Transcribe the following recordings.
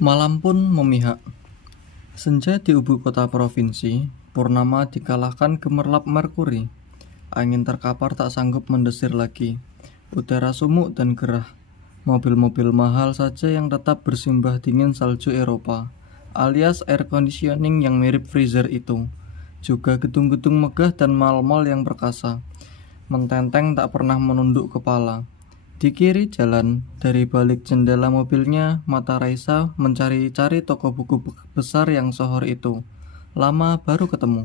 Malam pun memihak. Senja di ibu kota provinsi, purnama dikalahkan gemerlap Merkuri. Angin terkapar tak sanggup mendesir lagi. Udara sumuk dan gerah. Mobil-mobil mahal saja yang tetap bersimbah dingin salju Eropa, alias air conditioning yang mirip freezer itu. Juga gedung-gedung megah dan mal-mal yang perkasa. Mententeng tak pernah menunduk kepala. Di kiri jalan, dari balik jendela mobilnya, mata Raisa mencari-cari toko buku besar yang sohor itu. Lama baru ketemu.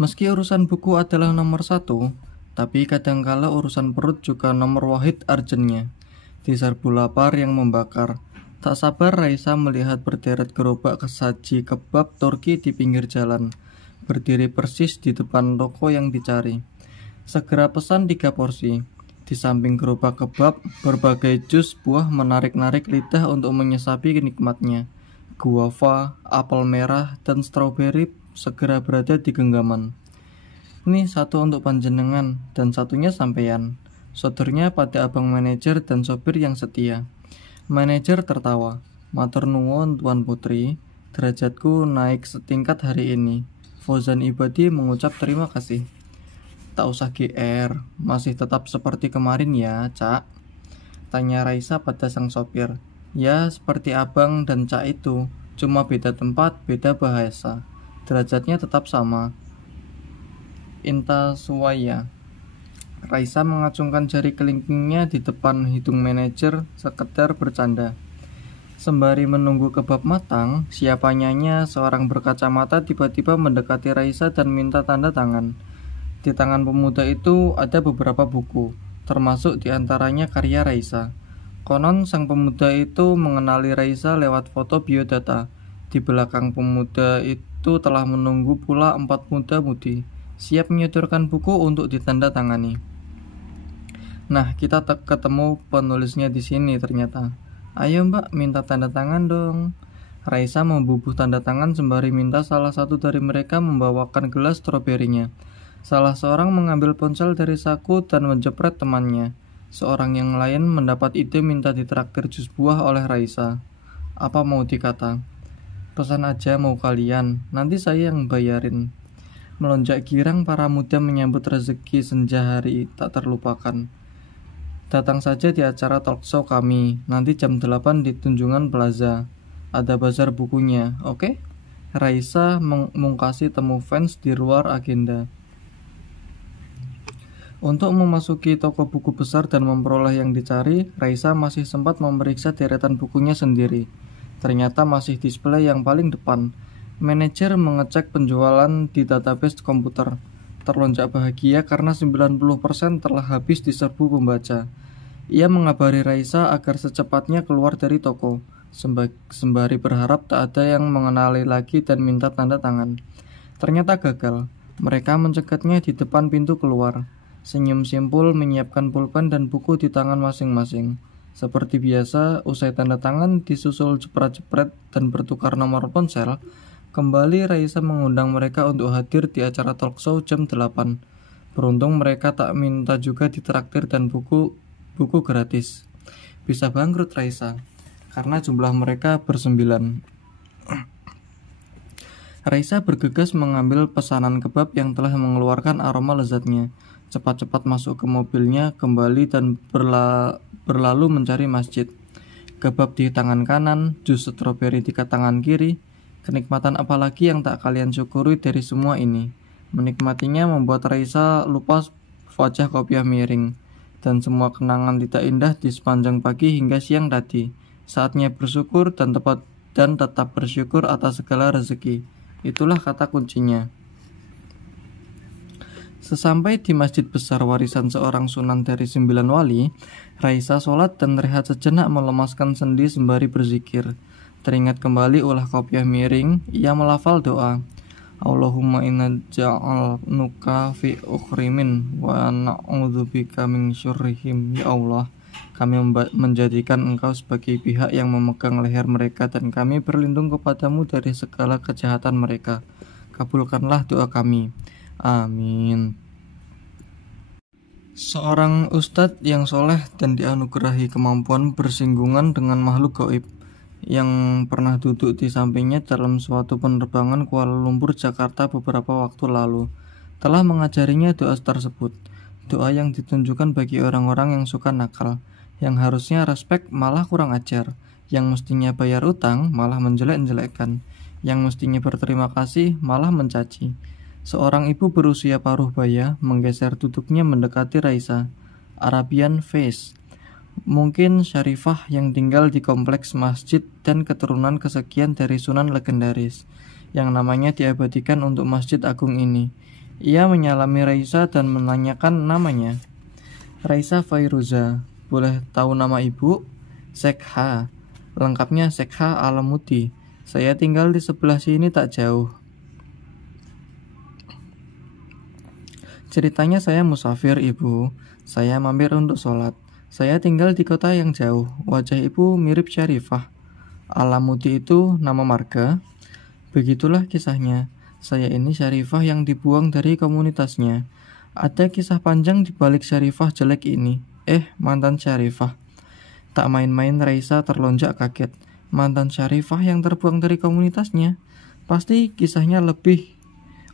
Meski urusan buku adalah nomor satu, tapi kadangkala urusan perut juga nomor wahid arjennya. Di serbu lapar yang membakar, tak sabar Raisa melihat berderet gerobak saji kebab Turki di pinggir jalan, berdiri persis di depan toko yang dicari. Segera pesan 3 porsi. Di samping gerobak kebab, berbagai jus buah menarik-narik lidah untuk menyesapi nikmatnya. Guava, apel merah, dan stroberi segera berada di genggaman. Ini satu untuk panjenengan, dan satunya sampeyan. Sodornya pada abang manajer dan sopir yang setia. Manajer tertawa. Matur nuwun Tuan Putri, derajatku naik setingkat hari ini. Fauzan Ibadi mengucap terima kasih. Tak usah GR, masih tetap seperti kemarin ya, Cak? Tanya Raisa pada sang sopir. Ya, seperti abang dan Cak itu, cuma beda tempat, beda bahasa. Derajatnya tetap sama. Inta Suwaya. Raisa mengacungkan jari kelingkingnya di depan hidung manajer, sekedar bercanda. Sembari menunggu kebab matang, siapanyanya seorang berkacamata tiba-tiba mendekati Raisa dan minta tanda tangan. Di tangan pemuda itu ada beberapa buku, termasuk diantaranya karya Raisa. Konon sang pemuda itu mengenali Raisa lewat foto biodata. Di belakang pemuda itu telah menunggu pula 4 muda-mudi, siap menyodorkan buku untuk ditanda tangani. Nah, kita ketemu penulisnya di sini ternyata. Ayo mbak, minta tanda tangan dong. Raisa membubuh tanda tangan sembari minta salah satu dari mereka membawakan gelas stroberinya. Salah seorang mengambil ponsel dari saku dan menjepret temannya. Seorang yang lain mendapat ide minta ditraktir jus buah oleh Raisa. Apa mau dikata? Pesan aja mau kalian, nanti saya yang bayarin. Melonjak girang para muda menyambut rezeki senja hari tak terlupakan. Datang saja di acara talkshow kami, nanti jam 8 di Tunjungan Plaza. Ada bazar bukunya, oke? Raisa mengungkasi temu fans di luar agenda. Untuk memasuki toko buku besar dan memperoleh yang dicari, Raisa masih sempat memeriksa deretan bukunya sendiri. Ternyata masih display yang paling depan. Manajer mengecek penjualan di database komputer. Terlonjak bahagia karena 90% telah habis diserbu pembaca. Ia mengabari Raisa agar secepatnya keluar dari toko, sembari berharap tak ada yang mengenali lagi dan minta tanda tangan. Ternyata gagal. Mereka mencekatnya di depan pintu keluar. Senyum simpul menyiapkan pulpen dan buku di tangan masing-masing. Seperti biasa, usai tanda tangan disusul jepret-jepret dan bertukar nomor ponsel, kembali Raisa mengundang mereka untuk hadir di acara talkshow jam 8. Beruntung mereka tak minta juga ditraktir dan buku gratis. Bisa bangkrut Raisa, karena jumlah mereka bersembilan. Raisa bergegas mengambil pesanan kebab yang telah mengeluarkan aroma lezatnya. Cepat-cepat masuk ke mobilnya kembali dan berlalu mencari masjid. Kebab di tangan kanan, jus stroberi di tangan kiri. Kenikmatan apalagi yang tak kalian syukuri dari semua ini? Menikmatinya membuat Raisa lupa wajah kopiah miring dan semua kenangan tidak indah di sepanjang pagi hingga siang tadi. Saatnya bersyukur dan tetap bersyukur atas segala rezeki. Itulah kata kuncinya. Sesampai di masjid besar warisan seorang sunan dari 9 wali, Raisa sholat dan rehat sejenak melemaskan sendi sembari berzikir. Teringat kembali ulah kopiah miring, ia melafal doa. Allahumma inna ja'alnuka fi ukhrimin wa na'udzubika min syurrihim. Ya Allah, kami menjadikan engkau sebagai pihak yang memegang leher mereka dan kami berlindung kepadamu dari segala kejahatan mereka. Kabulkanlah doa kami. Amin. Seorang ustadz yang soleh dan dianugerahi kemampuan bersinggungan dengan makhluk gaib. yang pernah duduk di sampingnya dalam suatu penerbangan Kuala Lumpur Jakarta beberapa waktu lalu, telah mengajarinya doa tersebut. Doa yang ditunjukkan bagi orang-orang yang suka nakal, yang harusnya respek malah kurang ajar, yang mestinya bayar utang malah menjelek-jelekkan, yang mestinya berterima kasih malah mencaci. Seorang ibu berusia paruh baya menggeser duduknya mendekati Raisa. Arabian Face, mungkin Syarifah yang tinggal di kompleks masjid dan keturunan kesekian dari Sunan legendaris, yang namanya diabadikan untuk Masjid Agung ini. Ia menyalami Raisa dan menanyakan namanya. Raisa Fairuza, boleh tahu nama ibu? Sekha, lengkapnya Sekha Alamuti. Saya tinggal di sebelah sini tak jauh. Ceritanya saya musafir ibu, saya mampir untuk sholat. Saya tinggal di kota yang jauh, wajah ibu mirip Syarifah. Alamuti itu nama marga? Begitulah kisahnya. Saya ini Syarifah yang dibuang dari komunitasnya. Ada kisah panjang di balik Syarifah jelek ini. Mantan Syarifah. Tak main-main Raisa terlonjak kaget. Mantan Syarifah yang terbuang dari komunitasnya. Pasti kisahnya lebih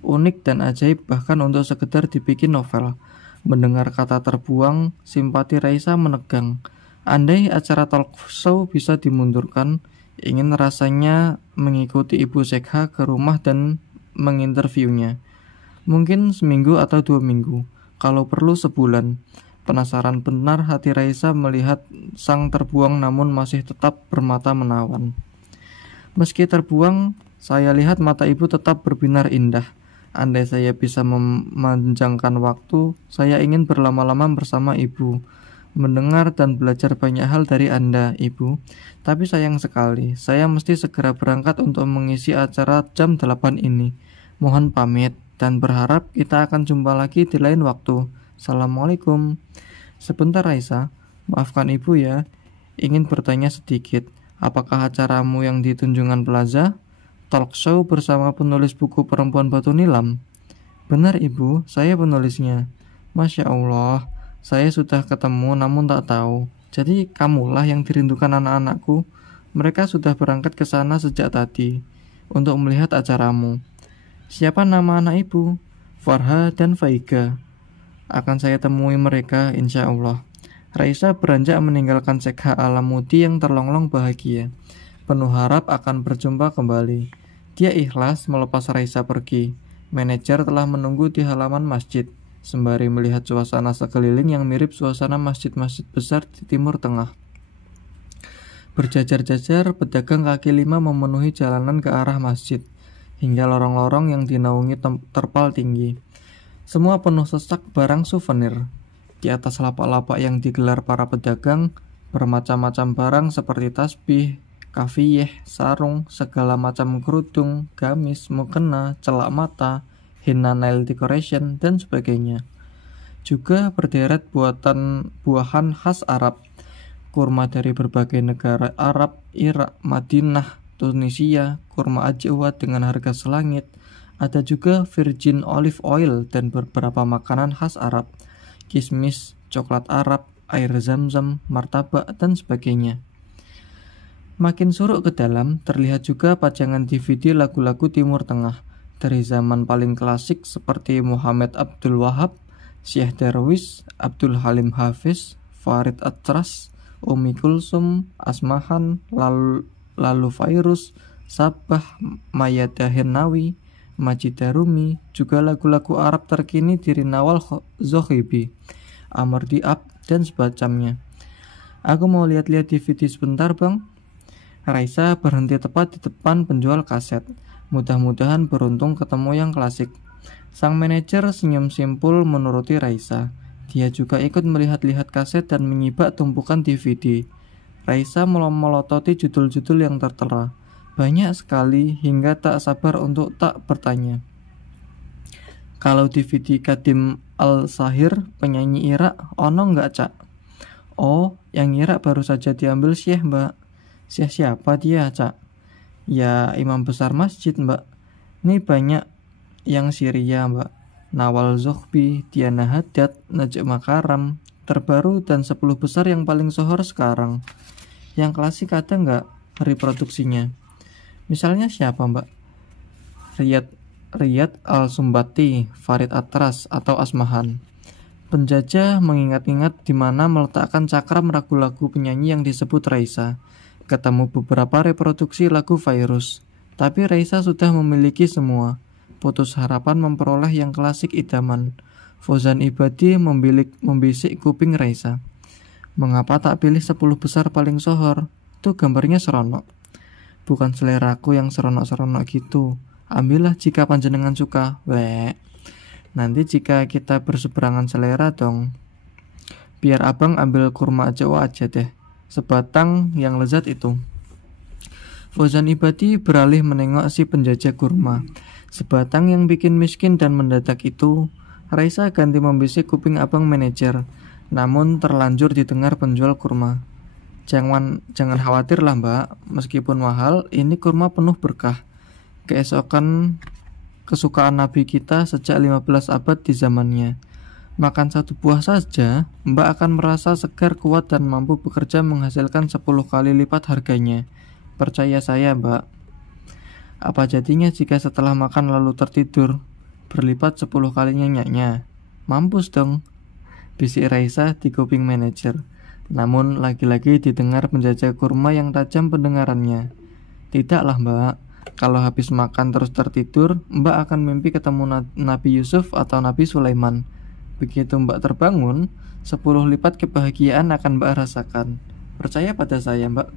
unik dan ajaib bahkan untuk sekedar dibikin novel. Mendengar kata terbuang, simpati Raisa menegang. Andai acara talk show bisa dimundurkan, ingin rasanya mengikuti Ibu Sekha ke rumah dan menginterviewnya. Mungkin seminggu atau 2 minggu, kalau perlu sebulan. Penasaran benar hati Raisa melihat sang terbuang namun masih tetap bermata menawan. Meski terbuang, saya lihat mata ibu tetap berbinar indah. Andai saya bisa memanjangkan waktu, saya ingin berlama-lama bersama ibu, mendengar dan belajar banyak hal dari Anda, ibu. Tapi sayang sekali, saya mesti segera berangkat untuk mengisi acara jam 8 ini. Mohon pamit dan berharap kita akan jumpa lagi di lain waktu. Assalamualaikum. Sebentar Raisa, maafkan ibu ya, ingin bertanya sedikit. Apakah acaramu yang di Tunjungan Plaza? Talk show bersama penulis buku Perempuan Batu Nilam? Benar ibu, saya penulisnya. Masya Allah, saya sudah ketemu namun tak tahu. Jadi kamulah yang dirindukan anak-anakku. Mereka sudah berangkat ke sana sejak tadi untuk melihat acaramu. Siapa nama anak ibu? Farha dan Faiga. Akan saya temui mereka insya Allah. Raisa beranjak meninggalkan Sekha Alamuti yang terlonglong bahagia, penuh harap akan berjumpa kembali. Dia ikhlas melepas Raisa pergi. Manajer telah menunggu di halaman masjid, sembari melihat suasana sekeliling yang mirip suasana masjid-masjid besar di Timur Tengah. Berjajar-jajar, pedagang kaki lima memenuhi jalanan ke arah masjid, hingga lorong-lorong yang dinaungi terpal tinggi. Semua penuh sesak barang souvenir. Di atas lapak-lapak yang digelar para pedagang, bermacam-macam barang seperti tasbih, kafiyeh, sarung, segala macam kerudung, gamis, mukena, celak mata, henna nail decoration, dan sebagainya. Juga berderet buahan khas Arab, kurma dari berbagai negara Arab, Irak, Madinah, Tunisia, kurma ajwa dengan harga selangit. Ada juga virgin olive oil dan beberapa makanan khas Arab, kismis, coklat Arab, air zam-zam, martabak, dan sebagainya. Makin suruk ke dalam, terlihat juga pajangan DVD lagu-lagu Timur Tengah, dari zaman paling klasik seperti Muhammad Abdul Wahab, Syekh Darwis, Abdul Halim Hafiz, Farid Atras, Umi Kulsum, Asmahan, lalu Fairuz, Sabah, Mayada Hennawi, Majida Rumi, juga lagu-lagu Arab terkini dari Nawal Zohibi, Amr Diab, dan sebagainya. Aku mau lihat-lihat DVD sebentar bang. Raisa berhenti tepat di depan penjual kaset. Mudah-mudahan beruntung ketemu yang klasik. Sang manajer senyum simpul menuruti Raisa. Dia juga ikut melihat-lihat kaset dan menyibak tumpukan DVD. Raisa melototi judul-judul yang tertera. Banyak sekali hingga tak sabar untuk tak bertanya. Kalau DVD Kadim Al-Sahir, penyanyi Irak, ono nggak cak? Oh, yang Irak baru saja diambil Syekh mbak. Siapa dia cak? Ya imam besar masjid mbak. Ini banyak yang Syria mbak. Nawal Zohbi, Diana Haddad, Najib Makaram, terbaru dan 10 besar yang paling sohor sekarang. Yang klasik ada nggak? reproduksinya. Misalnya siapa, Mbak? Riyad Al-Sumbati, Farid Atras, atau Asmahan. Penjajah mengingat-ingat di mana meletakkan cakram lagu-lagu penyanyi yang disebut Raisa. Ketemu beberapa reproduksi lagu Fairuz, tapi Raisa sudah memiliki semua. Putus harapan memperoleh yang klasik idaman. Fauzan Ibadi membisik kuping Raisa. Mengapa tak pilih 10 besar paling sohor? Tuh gambarnya seronok. Bukan seleraku yang seronok-seronok gitu. Ambillah jika panjenengan suka. Wek. Nanti jika kita berseberangan selera dong. Biar abang ambil kurma Jawa aja deh. Sebatang yang lezat itu. Fauzan Ibadi beralih menengok si penjajah kurma. Sebatang yang bikin miskin dan mendadak itu. Raisa ganti membisik kuping abang manajer. Namun terlanjur didengar penjual kurma. Jangan khawatir lah, Mbak. Meskipun mahal, ini kurma penuh berkah. Keesokan kesukaan Nabi kita sejak 15 abad di zamannya. Makan satu buah saja, Mbak akan merasa segar, kuat, dan mampu bekerja menghasilkan 10 kali lipat harganya. Percaya saya, Mbak. Apa jadinya jika setelah makan lalu tertidur? Berlipat 10 kali nyenyaknya. Mampus dong, bisik Raisa di kuping manajer. Namun lagi-lagi didengar penjajah kurma yang tajam pendengarannya. Tidaklah, Mbak. Kalau habis makan terus tertidur, Mbak akan mimpi ketemu Nabi Yusuf atau Nabi Sulaiman. Begitu Mbak terbangun, 10 lipat kebahagiaan akan Mbak rasakan. Percaya pada saya, Mbak.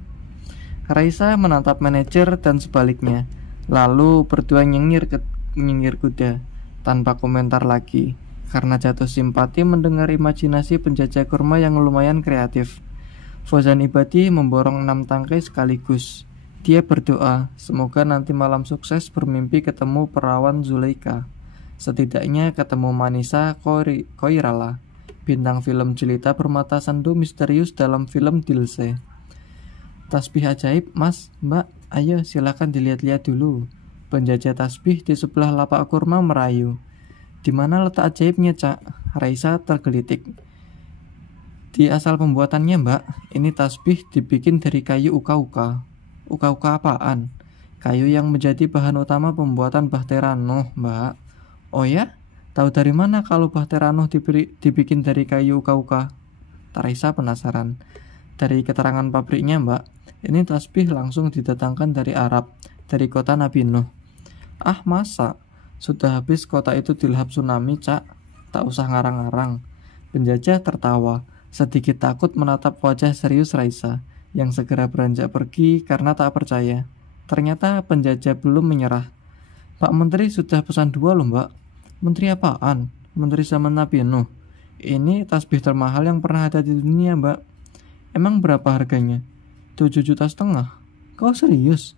Raisa menatap manajer dan sebaliknya. Lalu berdua nyengir kuda, tanpa komentar lagi, karena jatuh simpati mendengar imajinasi penjajah kurma yang lumayan kreatif. Fauzan Ibadi memborong 6 tangkai sekaligus. Dia berdoa, semoga nanti malam sukses bermimpi ketemu perawan Zulaika. Setidaknya ketemu Manisa Koirala, bintang film jelita bermata sendu misterius dalam film Dilse. Tasbih ajaib, Mas, Mbak, ayo silakan dilihat-lihat dulu. Penjajah tasbih di sebelah lapak kurma merayu. Di mana letak ajaibnya, Cak? Raisa tergelitik. Di asal pembuatannya, Mbak. Ini tasbih dibikin dari kayu uka-uka. Uka-uka apaan? Kayu yang menjadi bahan utama pembuatan Bahtera Nuh, Mbak. Oh ya? Tahu dari mana kalau Bahtera Nuh dibikin dari kayu uka-uka? Raisa penasaran. Dari keterangan pabriknya, Mbak. Ini tasbih langsung didatangkan dari Arab, dari kota Nabi Nuh. Ah, masa? Sudah habis kota itu dilahap tsunami, Cak. Tak usah ngarang-ngarang. Penjajah tertawa, sedikit takut menatap wajah serius Raisa, yang segera beranjak pergi karena tak percaya. Ternyata penjajah belum menyerah. Pak Menteri sudah pesan 2 loh, Mbak. Menteri apaan? Menteri zaman Nabi Nuh. Ini tasbih termahal yang pernah ada di dunia, Mbak. Emang berapa harganya? 7,5 juta. Kau serius?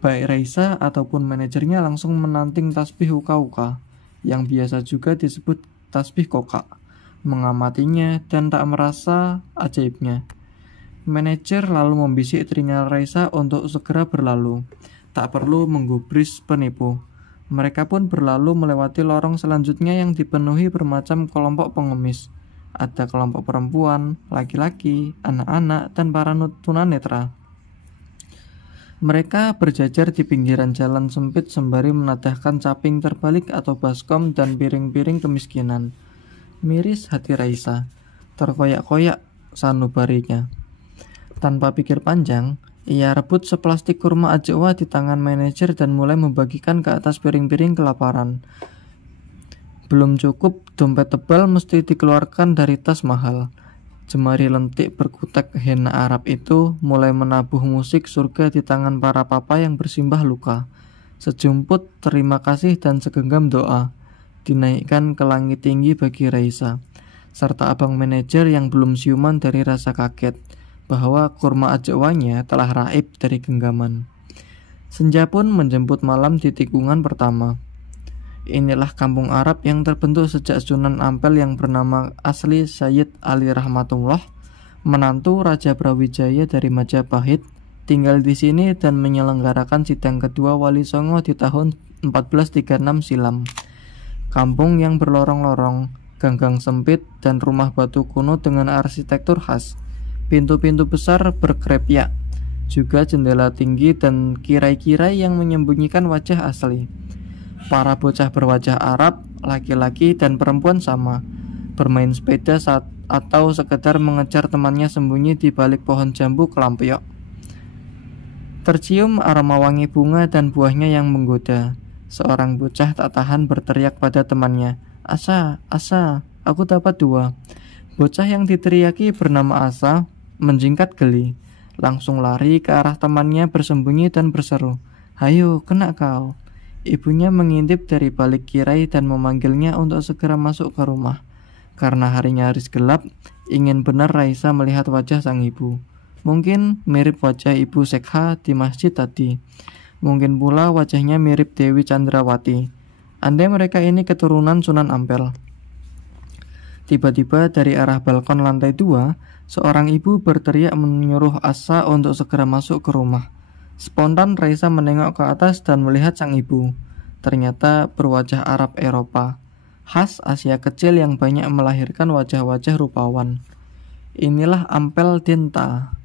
Baik Raisa ataupun manajernya langsung menanting tasbih uka-uka, yang biasa juga disebut tasbih kokak, mengamatinya dan tak merasa ajaibnya. Manajer lalu membisik telinga Raisa untuk segera berlalu. Tak perlu menggubris penipu. Mereka pun berlalu melewati lorong selanjutnya yang dipenuhi bermacam kelompok pengemis. Ada kelompok perempuan, laki-laki, anak-anak, dan para tunanetra. Mereka berjajar di pinggiran jalan sempit sembari menadahkan caping terbalik atau baskom dan piring-piring kemiskinan. Miris hati Raisa. Terkoyak-koyak sanubarinya. Tanpa pikir panjang, ia rebut seplastik kurma ajwa di tangan manajer dan mulai membagikan ke atas piring-piring kelaparan. Belum cukup, dompet tebal mesti dikeluarkan dari tas mahal. Jemari lentik berkutek henna Arab itu mulai menabuh musik surga di tangan para papa yang bersimbah luka. Sejumput terima kasih dan segenggam doa dinaikkan ke langit tinggi bagi Raisa, serta abang manajer yang belum siuman dari rasa kaget bahwa kurma ajwanya telah raib dari genggaman. Senja pun menjemput malam di tikungan pertama. Inilah kampung Arab yang terbentuk sejak Sunan Ampel yang bernama asli Sayyid Ali Rahmatullah, menantu Raja Brawijaya dari Majapahit, tinggal di sini dan menyelenggarakan sidang kedua Wali Songo di tahun 1436 silam. Kampung yang berlorong-lorong, ganggang sempit, dan rumah batu kuno dengan arsitektur khas. Pintu-pintu besar berkrepyak. juga jendela tinggi dan kirai-kirai yang menyembunyikan wajah asli. Para bocah berwajah Arab, laki-laki dan perempuan sama, bermain sepeda atau sekedar mengejar temannya sembunyi di balik pohon jambu kelampiok. Tercium aroma wangi bunga dan buahnya yang menggoda. Seorang bocah tak tahan berteriak pada temannya, "Asa, Asa, aku dapat 2." Bocah yang diteriaki bernama Asa menjingkat geli, langsung lari ke arah temannya bersembunyi dan berseru, "Hayo, kena kau." Ibunya mengintip dari balik kirai dan memanggilnya untuk segera masuk ke rumah. Karena hari nyaris gelap, ingin benar Raisa melihat wajah sang ibu. Mungkin mirip wajah Ibu Sekha di masjid tadi. Mungkin pula wajahnya mirip Dewi Chandrawati. Andai mereka ini keturunan Sunan Ampel. Tiba-tiba dari arah balkon lantai 2, seorang ibu berteriak menyuruh Asa untuk segera masuk ke rumah. Spontan Raisa menengok ke atas dan melihat sang ibu. Ternyata berwajah Arab Eropa, khas Asia kecil yang banyak melahirkan wajah-wajah rupawan. Inilah Ampel Denta.